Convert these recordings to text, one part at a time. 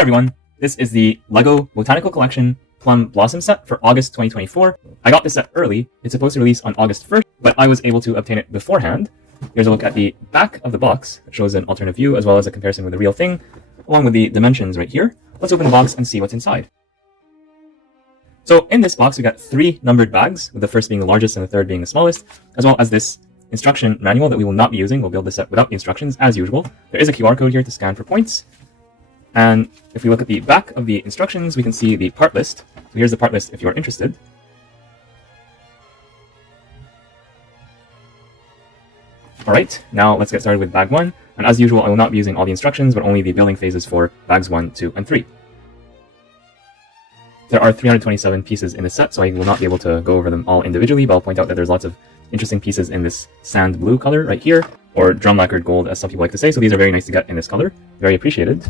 Hey everyone, this is the LEGO Botanical Collection Plum Blossom set for August 2024. I got this set early. It's supposed to release on August 1st, but I was able to obtain it beforehand. Here's a look at the back of the box. It shows an alternate view as well as a comparison with the real thing, along with the dimensions right here. Let's open the box and see what's inside. So in this box, we got 3 numbered bags, with the first being the largest and the third being the smallest, as well as this instruction manual that we will not be using. We'll build this set without the instructions as usual. There is a QR code here to scan for points. And if we look at the back of the instructions, we can see the part list. So here's the part list if you're interested. Alright, now let's get started with bag 1. And as usual, I will not be using all the instructions, but only the building phases for bags 1, 2, and 3. There are 327 pieces in this set, so I will not be able to go over them all individually, but I'll point out that there's lots of interesting pieces in this sand blue color right here, or drum lacquered gold as some people like to say, so these are very nice to get in this color. Very appreciated.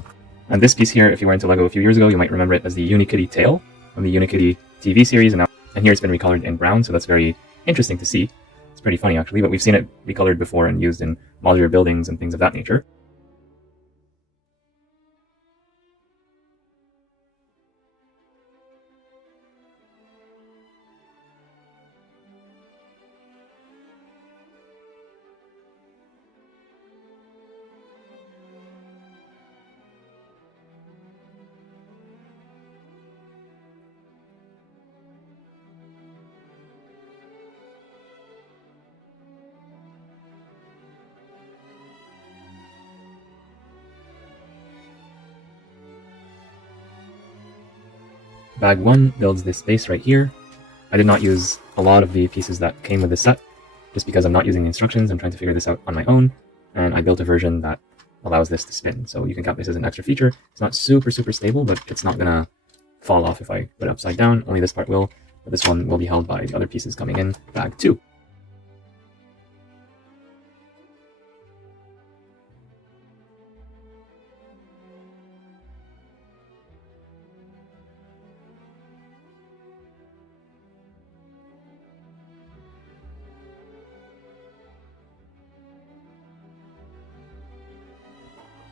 And this piece here, if you were into LEGO a few years ago, you might remember it as the Unikitty tail from the Unikitty TV series, and here it's been recolored in brown, so that's very interesting to see. It's pretty funny actually, but we've seen it recolored before and used in modular buildings and things of that nature. Bag 1 builds this base right here. I did not use a lot of the pieces that came with this set, just because I'm not using the instructions. I'm trying to figure this out on my own, and I built a version that allows this to spin. So you can count this as an extra feature. It's not super stable, but it's not gonna fall off if I put it upside down. Only this part will, but this one will be held by the other pieces coming in bag 2.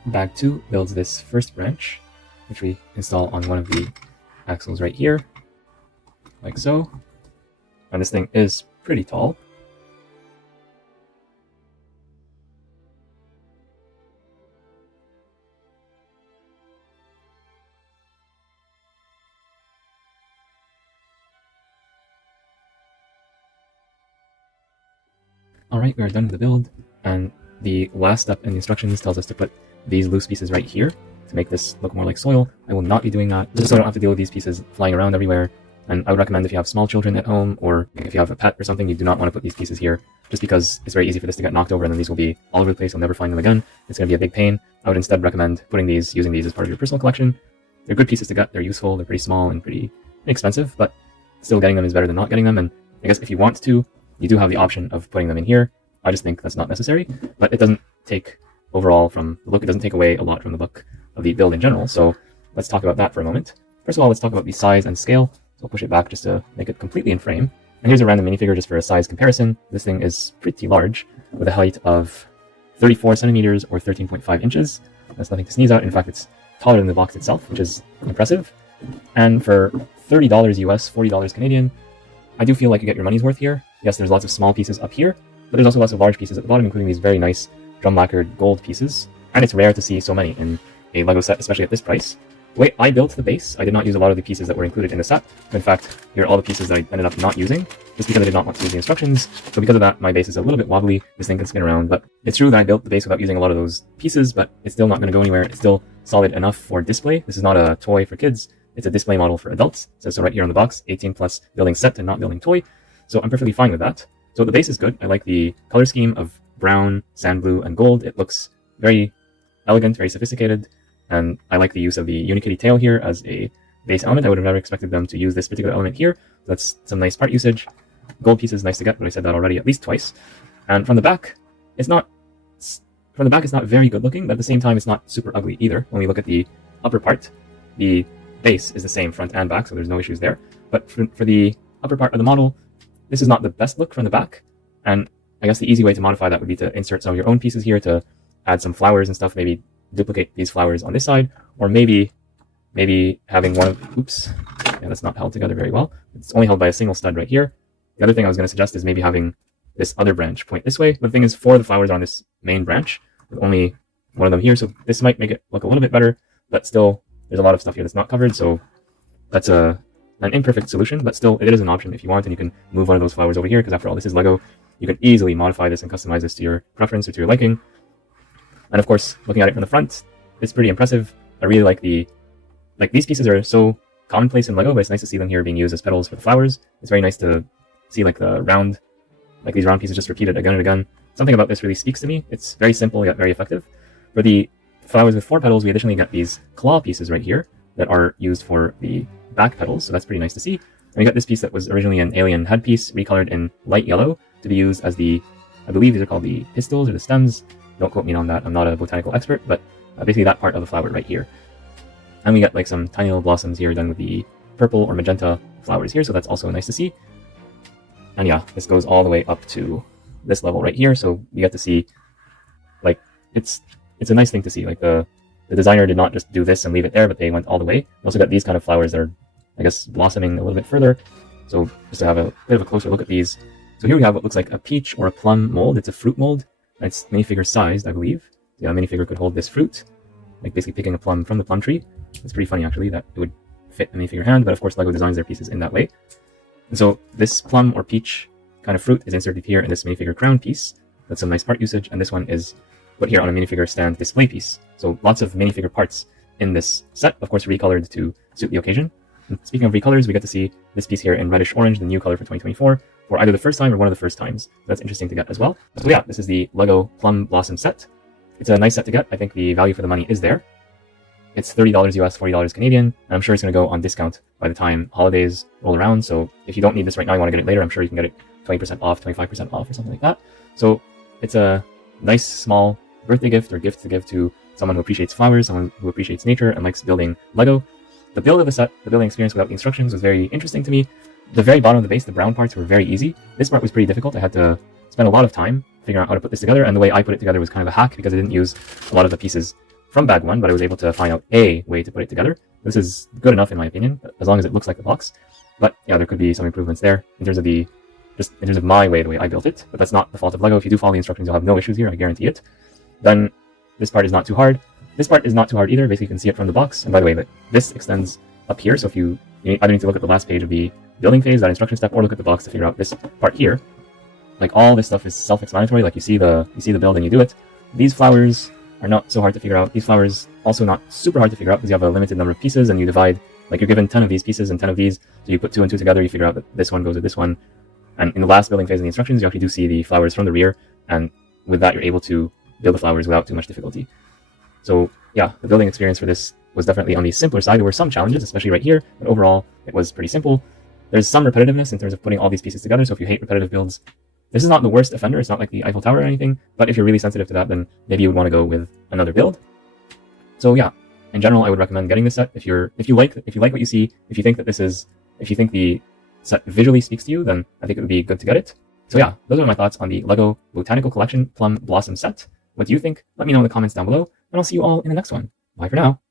Bag 2 builds this first branch, which we install on one of the axles right here, like so. And this thing is pretty tall. Alright, we are done with the build, and the last step in the instructions tells us to put these loose pieces right here to make this look more like soil. I will not be doing that, just so I don't have to deal with these pieces flying around everywhere. And I would recommend if you have small children at home, or if you have a pet or something, you do not want to put these pieces here, just because it's very easy for this to get knocked over and then these will be all over the place. You'll never find them again. It's going to be a big pain. I would instead recommend using these as part of your personal collection. They're good pieces to get, they're useful, they're pretty small and pretty inexpensive, but still getting them is better than not getting them. And I guess if you want to, you do have the option of putting them in here. I just think that's not necessary, but it doesn't take overall from the look, it doesn't take away a lot from the look of the build in general. So let's talk about that for a moment. First of all, let's talk about the size and scale. So I'll push it back just to make it completely in frame. And here's a random minifigure just for a size comparison. This thing is pretty large, with a height of 34 centimeters or 13.5 inches. That's nothing to sneeze at. In fact, it's taller than the box itself, which is impressive. And for $30 US, $40 Canadian, I do feel like you get your money's worth here. Yes, there's lots of small pieces up here, but there's also lots of large pieces at the bottom, including these very nice drum lacquered gold pieces. And it's rare to see so many in a LEGO set, especially at this price. The way I built the base, I did not use a lot of the pieces that were included in the set. In fact, here are all the pieces that I ended up not using, just because I did not want to use the instructions. So because of that, my base is a little bit wobbly. This thing can spin around, but it's true that I built the base without using a lot of those pieces, but it's still not going to go anywhere. It's still solid enough for display. This is not a toy for kids. It's a display model for adults. It says so right here on the box, 18 plus building set and not building toy. So I'm perfectly fine with that. So the base is good. I like the color scheme of brown, sand blue, and gold. It looks very elegant, very sophisticated, and I like the use of the Unikitty tail here as a base element. I would have never expected them to use this particular element here. That's some nice part usage. Gold piece is nice to get, but I said that already at least twice. And from the back, it's not very good looking, but at the same time, it's not super ugly either. When we look at the upper part, the base is the same front and back, so there's no issues there. But for the upper part of the model, this is not the best look from the back, and I guess the easy way to modify that would be to insert some of your own pieces here to add some flowers and stuff, maybe duplicate these flowers on this side, or maybe maybe having one of, oops, yeah, that's not held together very well. It's only held by a single stud right here. The other thing I was going to suggest is maybe having this other branch point this way. But the thing is, 4 of the flowers are on this main branch, with only one of them here. So this might make it look a little bit better, but still, there's a lot of stuff here that's not covered. So that's an imperfect solution, but still, it is an option if you want, and you can move one of those flowers over here, because after all, this is Lego. You can easily modify this and customize this to your preference or to your liking. And of course, looking at it from the front, it's pretty impressive. I really like these pieces are so commonplace in Lego, but it's nice to see them here being used as petals for the flowers. It's very nice to see like these round pieces just repeated again and again. Something about this really speaks to me. It's very simple yet very effective. For the flowers with 4 petals, we additionally get these claw pieces right here that are used for the back petals, so that's pretty nice to see. And we got this piece that was originally an alien headpiece, recolored in light yellow to be used as the, I believe these are called the pistils or the stems. Don't quote me on that, I'm not a botanical expert, but basically that part of the flower right here. And we get like some tiny little blossoms here done with the purple or magenta flowers here, so that's also nice to see. And yeah, this goes all the way up to this level right here, so you get to see, like, it's a nice thing to see. Like the designer did not just do this and leave it there, but they went all the way. We also got these kind of flowers that are, I guess, blossoming a little bit further. So just to have a bit of a closer look at these. So here we have what looks like a peach or a plum mold. It's a fruit mold. It's minifigure sized, I believe. Yeah, a minifigure could hold this fruit, like basically picking a plum from the plum tree. It's pretty funny actually that it would fit a minifigure hand, but of course Lego designs their pieces in that way. And so this plum or peach kind of fruit is inserted here in this minifigure crown piece. That's some nice part usage, and this one is put here on a minifigure stand display piece. So lots of minifigure parts in this set, of course recolored to suit the occasion. And speaking of recolors, we get to see this piece here in reddish orange, the new color for 2024, for either the first time or one of the first times. So that's interesting to get as well. So yeah, this is the Lego Plum Blossom set. It's a nice set to get. I think the value for the money is there. It's $30 US, $40 Canadian, and I'm sure it's going to go on discount by the time holidays roll around. So if you don't need this right now, you want to get it later, I'm sure you can get it 20% off, 25% off, or something like that. So it's a nice small birthday gift or gift to give to someone who appreciates flowers, someone who appreciates nature and likes building Lego. The build of the set, the building experience without the instructions, was very interesting to me. The very bottom of the base, the brown parts, were very easy. This part was pretty difficult. I had to spend a lot of time figuring out how to put this together, and the way I put it together was kind of a hack because I didn't use a lot of the pieces from bag 1, but I was able to find out a way to put it together. This is good enough in my opinion, as long as it looks like the box. But yeah, there could be some improvements there in terms of the my way, the way I built it. But that's not the fault of Lego. If you do follow the instructions, you'll have no issues here, I guarantee it. Then this part is not too hard. This part is not too hard either. Basically, you can see it from the box. And by the way, this extends up here. So if you either need to look at the last page of the building phase, that instruction step, or look at the box to figure out this part here. Like all this stuff is self-explanatory. Like you see the build and you do it. These flowers are not so hard to figure out. These flowers also not super hard to figure out because you have a limited number of pieces and you divide, like you're given 10 of these pieces and 10 of these. So you put 2 and 2 together, you figure out that this one goes with this one. And in the last building phase of the instructions, you actually do see the flowers from the rear. And with that, you're able to build the flowers without too much difficulty. So yeah, the building experience for this was definitely on the simpler side. There were some challenges, especially right here, but overall it was pretty simple. There's some repetitiveness in terms of putting all these pieces together. So if you hate repetitive builds, this is not the worst offender. It's not like the Eiffel Tower or anything, but if you're really sensitive to that, then maybe you would want to go with another build. So yeah, in general, I would recommend getting this set if you like what you see. If you think the set visually speaks to you, then I think it would be good to get it. So yeah, those are my thoughts on the Lego Botanical Collection Plum Blossom set. What do you think? Let me know in the comments down below, and I'll see you all in the next one. Bye for now.